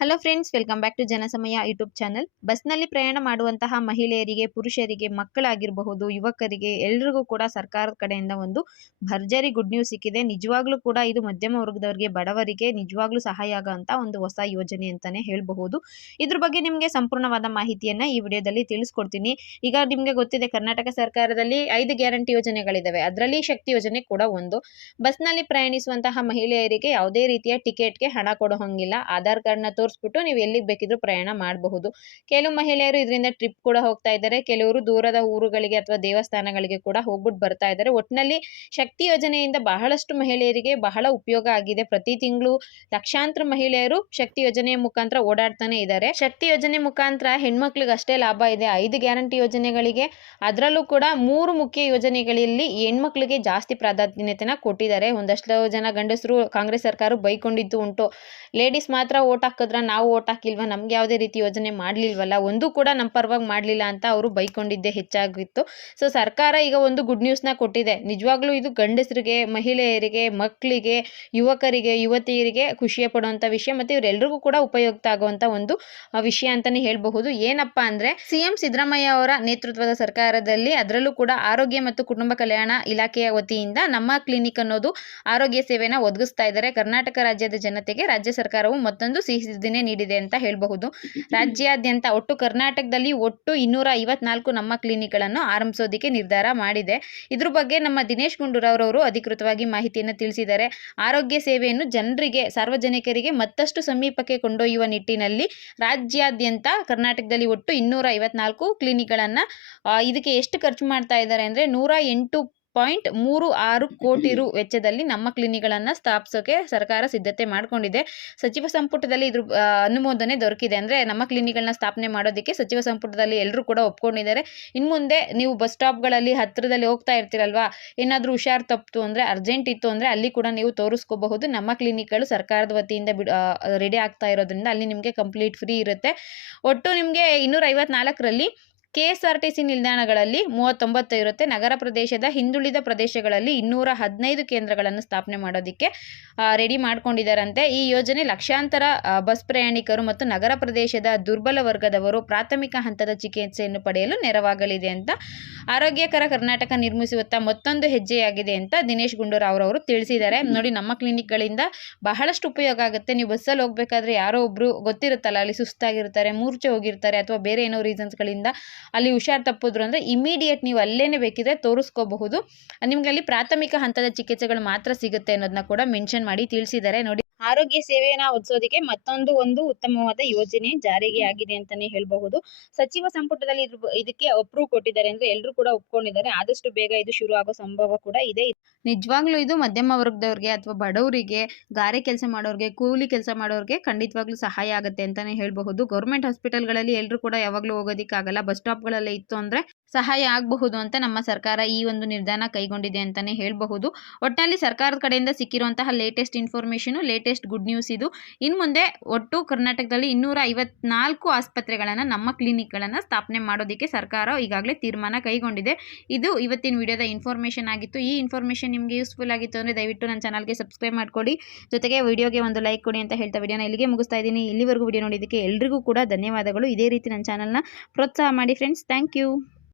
Hello friends, welcome back to Janasamaya YouTube channel. ಬಸ್ನಲ್ಲಿ ಪ್ರಯಾಣ ಮಾಡುವಂತಹ ಮಹಿಳೆಯರಿಗೆ, ಪುರುಷರಿಗೆ, ಮಕ್ಕಳಾಗಿರಬಹುದು, ಯುವಕರಿಗೆ ಎಲ್ರಿಗೂ ಕೂಡ ಸರ್ಕಾರದ ಕಡೆಯಿಂದ ಒಂದು ಭರ್ಜರಿ ಗುಡ್ ನ್ಯೂಸ್ ಸಿಕ್ಕಿದೆ. ನಿಜವಾಗ್ಲೂ ಕೂಡ ಇದು ಮಧ್ಯಮ ವರ್ಗದವರಿಗೆ, ಬಡವರಿಗೆ ನಿಜವಾಗ್ಲೂ ಸಹಾಯ ಆಗುವಂತ ಒಂದು ಹೊಸ ಯೋಜನೆ ಅಂತಾನೆ ಹೇಳಬಹುದು. ಇದ್ರ ಬಗ್ಗೆ ನಿಮಗೆ ಸಂಪೂರ್ಣವಾದ ಮಾಹಿತಿಯನ್ನ ಈ ವಿಡಿಯೋದಲ್ಲಿ ತಿಳಿಸ್ಕೊಡ್ತೀನಿ. ಈಗ ನಿಮಗೆ ಗೊತ್ತಿದೆ, ಕರ್ನಾಟಕ ಸರ್ಕಾರದಲ್ಲಿ 5 ಗ್ಯಾರಂಟಿ ಯೋಜನೆಗಳಿದಾವೆ. ಅದರಲ್ಲಿ ಶಕ್ತಿ ಯೋಜನೆ ಕೂಡ ಒಂದು. ಬಸ್ನಲ್ಲಿ ಪ್ರಯಾಣಿಸುವಂತಹ ಮಹಿಳೆಯರಿಗೆ ಯಾವುದೇ ರೀತಿಯ ಟಿಕೆಟ್ಗೆ ಹಣ ಕೊಡೋ ಹಂಗಿಲ್ಲ. ಆಧಾರ್ ಕಾರ್ಡ್ನ ತೋರಿಸ್ಬಿಟ್ಟು ನೀವು ಎಲ್ಲಿಗೆ ಬೇಕಿದ್ರೂ ಪ್ರಯಾಣ ಮಾಡಬಹುದು. ಕೆಲವು ಮಹಿಳೆಯರು ಇದರಿಂದ ಟ್ರಿಪ್ ಕೂಡ ಹೋಗ್ತಾ ಇದ್ದಾರೆ. ಕೆಲವರು ದೂರದ ಊರುಗಳಿಗೆ ಅಥವಾ ದೇವಸ್ಥಾನಗಳಿಗೆ ಕೂಡ ಹೋಗ್ಬಿಟ್ಟು ಬರ್ತಾ ಇದ್ದಾರೆ. ಒಟ್ಟಿನಲ್ಲಿ ಶಕ್ತಿ ಯೋಜನೆಯಿಂದ ಬಹಳಷ್ಟು ಮಹಿಳೆಯರಿಗೆ ಬಹಳ ಉಪಯೋಗ ಆಗಿದೆ. ಪ್ರತಿ ತಿಂಗಳು ಲಕ್ಷಾಂತರ ಮಹಿಳೆಯರು ಶಕ್ತಿ ಯೋಜನೆಯ ಮುಖಾಂತರ ಓಡಾಡ್ತಾನೆ ಇದ್ದಾರೆ. ಶಕ್ತಿ ಯೋಜನೆ ಮುಖಾಂತರ ಹೆಣ್ಮಕ್ಳಿಗೆ ಅಷ್ಟೇ ಲಾಭ ಇದೆ. 5 ಗ್ಯಾರಂಟಿ ಯೋಜನೆಗಳಿಗೆ, ಅದರಲ್ಲೂ ಕೂಡ 3 ಮುಖ್ಯ ಯೋಜನೆಗಳಲ್ಲಿ ಹೆಣ್ಮಕ್ಳಿಗೆ ಜಾಸ್ತಿ ಪ್ರಾಧಾನ್ಯತೆನ ಕೊಟ್ಟಿದ್ದಾರೆ. ಒಂದಷ್ಟು ಜನ ಗಂಡಸರು ಕಾಂಗ್ರೆಸ್ ಸರ್ಕಾರ ಬೈಕೊಂಡಿದ್ದು ಉಂಟು. ಲೇಡೀಸ್ ಮಾತ್ರ ಓಟ್ ಹಾಕಿದ್ರ, ನಾವು ಓಟ್ ಹಾಕಿಲ್ವಾ, ನಮ್ಗೆ ಯಾವುದೇ ರೀತಿ ಯೋಜನೆ ಮಾಡ್ಲಿಲ್ವಲ್ಲ, ಒಂದು ಕೂಡ ನಮ್ಮ ಪರವಾಗಿ ಮಾಡಲಿಲ್ಲ ಅಂತ ಅವರು ಬೈಕೊಂಡಿದ್ದೇ ಹೆಚ್ಚಾಗಿತ್ತು. ಸೊ ಸರ್ಕಾರ ಈಗ ಒಂದು ಗುಡ್ ನ್ಯೂಸ್ನ ಕೊಟ್ಟಿದೆ. ನಿಜವಾಗ್ಲೂ ಇದು ಗಂಡಸರಿಗೆ, ಮಹಿಳೆಯರಿಗೆ, ಮಕ್ಕಳಿಗೆ, ಯುವಕರಿಗೆ, ಯುವತಿಯರಿಗೆ ಖುಷಿಯ ಪಡುವಂಥ ವಿಷಯ, ಮತ್ತು ಇವರೆಲ್ಲರಿಗೂ ಕೂಡ ಉಪಯುಕ್ತ ಆಗುವಂಥ ಒಂದು ವಿಷಯ ಅಂತಾನೆ ಹೇಳಬಹುದು. ಏನಪ್ಪಾ ಅಂದ್ರೆ, ಸಿಎಂ ಸಿದ್ದರಾಮಯ್ಯ ಅವರ ನೇತೃತ್ವದ ಸರ್ಕಾರದಲ್ಲಿ, ಅದರಲ್ಲೂ ಕೂಡ ಆರೋಗ್ಯ ಮತ್ತು ಕುಟುಂಬ ಕಲ್ಯಾಣ ಇಲಾಖೆಯ ವತಿಯಿಂದ ನಮ್ಮ ಕ್ಲಿನಿಕ್ ಅನ್ನೋದು ಆರೋಗ್ಯ ಸೇವೆನ ಒದಗಿಸ್ತಾ ಇದ್ದಾರೆ. ಕರ್ನಾಟಕ ರಾಜ್ಯದ ಜನತೆಗೆ ರಾಜ್ಯ ಸರ್ಕಾರವು ಮತ್ತೊಂದು ಸಿಹಿ ಸುದ್ದಿನೇ ನೀಡಿದೆ ಅಂತ ಹೇಳಬಹುದು. ರಾಜ್ಯಾದ್ಯಂತ ಒಟ್ಟು ಕರ್ನಾಟಕದಲ್ಲಿ ಒಟ್ಟು 254 ನಮ್ಮ ಕ್ಲಿನಿಕ್ಗಳನ್ನು ಆರಂಭಿಸೋದಕ್ಕೆ ನಿರ್ಧಾರ ಮಾಡಿದೆ. ಇದ್ರ ಬಗ್ಗೆ ನಮ್ಮ ದಿನೇಶ್ ಗುಂಡೂರಾವ್ ಅವರು ಅಧಿಕೃತವಾಗಿ ಮಾಹಿತಿಯನ್ನು ತಿಳಿಸಿದ್ದಾರೆ. ಆರೋಗ್ಯ ಸೇವೆಯನ್ನು ಜನರಿಗೆ, ಸಾರ್ವಜನಿಕರಿಗೆ ಮತ್ತಷ್ಟು ಸಮೀಪಕ್ಕೆ ಕೊಂಡೊಯ್ಯುವ ನಿಟ್ಟಿನಲ್ಲಿ ರಾಜ್ಯಾದ್ಯಂತ ಕರ್ನಾಟಕದಲ್ಲಿ ಒಟ್ಟು 254 ಕ್ಲಿನಿಕ್ಗಳನ್ನು ಇದಕ್ಕೆ ಎಷ್ಟು ಖರ್ಚು ಮಾಡ್ತಾ ಇದ್ದಾರೆ ಅಂದರೆ 108.36 ಕೋಟಿ ರು ವೆಚ್ಚದಲ್ಲಿ ನಮ್ಮ ಕ್ಲಿನಿಕ್ಗಳನ್ನು ಸ್ಥಾಪಿಸೋಕೆ ಸರ್ಕಾರ ಸಿದ್ಧತೆ ಮಾಡಿಕೊಂಡಿದೆ. ಸಚಿವ ಸಂಪುಟದಲ್ಲಿ ಇದ್ರ ಅನುಮೋದನೆ ದೊರಕಿದೆ. ಅಂದರೆ ನಮ್ಮ ಕ್ಲಿನಿಕ್ಗಳನ್ನ ಸ್ಥಾಪನೆ ಮಾಡೋದಕ್ಕೆ ಸಚಿವ ಸಂಪುಟದಲ್ಲಿ ಎಲ್ಲರೂ ಕೂಡ ಒಪ್ಕೊಂಡಿದ್ದಾರೆ. ಇನ್ನು ಮುಂದೆ ನೀವು ಬಸ್ ಸ್ಟಾಪ್ಗಳಲ್ಲಿ ಹತ್ತಿರದಲ್ಲಿ ಹೋಗ್ತಾ ಇರ್ತೀರಲ್ವಾ, ಏನಾದರೂ ಹುಷಾರು ತಪ್ಪಿತು ಅಂದರೆ, ಅರ್ಜೆಂಟ್ ಇತ್ತು ಅಂದರೆ ಅಲ್ಲಿ ಕೂಡ ನೀವು ತೋರಿಸ್ಕೋಬಹುದು. ನಮ್ಮ ಕ್ಲಿನಿಕ್ಗಳು ಸರ್ಕಾರದ ವತಿಯಿಂದ ರೆಡಿ ಆಗ್ತಾ ಇರೋದ್ರಿಂದ ಅಲ್ಲಿ ನಿಮಗೆ ಕಂಪ್ಲೀಟ್ ಫ್ರೀ ಇರುತ್ತೆ. ಒಟ್ಟು ನಿಮಗೆ 254ರಲ್ಲಿ KSRTC ನಿಲ್ದಾಣಗಳಲ್ಲಿ 39 ಇರುತ್ತೆ. ನಗರ ಪ್ರದೇಶದ ಹಿಂದುಳಿದ ಪ್ರದೇಶಗಳಲ್ಲಿ 215 ಕೇಂದ್ರಗಳನ್ನು ಸ್ಥಾಪನೆ ಮಾಡೋದಕ್ಕೆ ರೆಡಿ ಮಾಡ್ಕೊಂಡಿದ್ದಾರಂತೆ. ಈ ಯೋಜನೆ ಲಕ್ಷಾಂತರ ಬಸ್ ಪ್ರಯಾಣಿಕರು ಮತ್ತು ನಗರ ಪ್ರದೇಶದ ದುರ್ಬಲ ವರ್ಗದವರು ಪ್ರಾಥಮಿಕ ಹಂತದ ಚಿಕಿತ್ಸೆಯನ್ನು ಪಡೆಯಲು ನೆರವಾಗಲಿದೆ ಅಂತ ಆರೋಗ್ಯಕರ ಕರ್ನಾಟಕ ನಿರ್ಮಿಸುವತ್ತ ಮತ್ತೊಂದು ಹೆಜ್ಜೆಯಾಗಿದೆ ಅಂತ ದಿನೇಶ್ ಗುಂಡೂರಾವ್ ಅವರು ತಿಳಿಸಿದ್ದಾರೆ. ನೋಡಿ, ನಮ್ಮ ಕ್ಲಿನಿಕ್ಗಳಿಂದ ಬಹಳಷ್ಟು ಉಪಯೋಗ ಆಗುತ್ತೆ. ನೀವು ಬಸ್ಸಲ್ಲಿ ಹೋಗ್ಬೇಕಾದ್ರೆ ಯಾರೋ ಒಬ್ರು ಗೊತ್ತಿರುತ್ತಲ್ಲ, ಅಲ್ಲಿ ಸುಸ್ತಾಗಿರ್ತಾರೆ, ಮೂರ್ಛೆ ಹೋಗಿರ್ತಾರೆ, ಅಥವಾ ಬೇರೆ ಏನೋ ರೀಸನ್ಸ್ಗಳಿಂದ ಅಲ್ಲಿ ಹುಷಾರು ತಪ್ಪಿದ್ರು ಅಂದರೆ ಇಮಿಡಿಯೇಟ್ ನೀವು ಅಲ್ಲೇನೆ ಬೇಕಿದ್ರೆ ತೋರಿಸ್ಕೋಬಹುದು. ನಿಮ್ಗೆ ಅಲ್ಲಿ ಪ್ರಾಥಮಿಕ ಹಂತದ ಚಿಕಿತ್ಸೆಗಳು ಮಾತ್ರ ಸಿಗುತ್ತೆ ಅನ್ನೋದನ್ನ ಕೂಡ ಮೆನ್ಷನ್ ಮಾಡಿ ತಿಳಿಸಿದ್ದಾರೆ. ನೋಡಿ, ಆರೋಗ್ಯ ಸೇವೆಯನ್ನ ಒದಗಿಸೋದಕ್ಕೆ ಮತ್ತೊಂದು ಉತ್ತಮವಾದ ಯೋಜನೆ ಜಾರಿಗೆ ಆಗಿದೆ ಅಂತಾನೆ ಹೇಳಬಹುದು. ಸಚಿವ ಸಂಪುಟದಲ್ಲಿ ಇದಕ್ಕೆ ಅಪ್ರೂವ್ ಕೊಟ್ಟಿದ್ದಾರೆ ಅಂದ್ರೆ ಎಲ್ಲರೂ ಕೂಡ ಒಪ್ಕೊಂಡಿದ್ದಾರೆ. ಆದಷ್ಟು ಬೇಗ ಇದು ಶುರು ಆಗೋ ಸಂಭವ ಕೂಡ ಇದೆ. ನಿಜವಾಗ್ಲೂ ಇದು ಮಧ್ಯಮ ವರ್ಗದವ್ರಿಗೆ ಅಥವಾ ಬಡವರಿಗೆ, ಗಾರೆ ಕೆಲಸ ಮಾಡೋರಿಗೆ, ಕೂಲಿ ಕೆಲಸ ಮಾಡೋರಿಗೆ ಖಂಡಿತವಾಗ್ಲೂ ಸಹಾಯ ಆಗುತ್ತೆ ಅಂತಾನೆ ಹೇಳಬಹುದು. ಗೌರ್ಮೆಂಟ್ ಹಾಸ್ಪಿಟಲ್ಗಳಲ್ಲಿ ಎಲ್ಲರೂ ಕೂಡ ಯಾವಾಗಲೂ ಹೋಗೋದಕ್ಕಾಗಲ್ಲ. ಬಸ್ ಸ್ಟಾಪ್ಗಳಲ್ಲೇ ಇತ್ತು ಅಂದ್ರೆ ಸಹಾಯ ಆಗಬಹುದು ಅಂತ ನಮ್ಮ ಸರ್ಕಾರ ಈ ಒಂದು ನಿರ್ಧಾರ ಕೈಗೊಂಡಿದೆ ಅಂತಾನೆ ಹೇಳಬಹುದು. ಒಟ್ಟಿನಲ್ಲಿ ಸರ್ಕಾರದ ಕಡೆಯಿಂದ ಸಿಕ್ಕಿರುವಂತಹ latest information, latest good news ಇದು. ಇನ್ನು ಮುಂದೆ ಒಟ್ಟು ಕರ್ನಾಟಕದಲ್ಲಿ 254 ಆಸ್ಪತ್ರೆಗಳನ್ನು, ನಮ್ಮ ಕ್ಲಿನಿಕ್ಗಳನ್ನು ಸ್ಥಾಪನೆ ಮಾಡೋದಕ್ಕೆ ಸರ್ಕಾರ ಈಗಾಗಲೇ ತೀರ್ಮಾನ ಕೈಗೊಂಡಿದೆ. ಇದು ಇವತ್ತಿನ ವಿಡಿಯೋದ ಇನ್ಫಾರ್ಮೇಷನ್ ಆಗಿತ್ತು. ಈ ಇನ್ಫಾರ್ಮೇಷನ್ ನಿಮಗೆ ಯೂಸ್ಫುಲ್ ಆಗಿತ್ತು ಅಂದರೆ ದಯವಿಟ್ಟು ನನ್ನ ಚಾನಲ್ಗೆ ಸಬ್ಸ್ಕ್ರೈಬ್ ಮಾಡ್ಕೊಳ್ಳಿ. ಜೊತೆಗೆ ವಿಡಿಯೋಗೆ ಒಂದು ಲೈಕ್ ಕೊಡಿ ಅಂತ ಹೇಳ್ತಾ ವಿಡಿಯೋನ ಇಲ್ಲಿಗೆ ಮುಗಿಸ್ತಾ ಇದ್ದೀನಿ. ಇಲ್ಲಿವರೆಗೂ ವಿಡಿಯೋ ನೋಡಿದ್ದಕ್ಕೆ ಎಲ್ರಿಗೂ ಕೂಡ ಧನ್ಯವಾದಗಳು. ಇದೇ ರೀತಿ ನನ್ನ ಚಾನಲ್ನ ಪ್ರೋತ್ಸಾಹ ಮಾಡಿ ಫ್ರೆಂಡ್ಸ್. Thank you.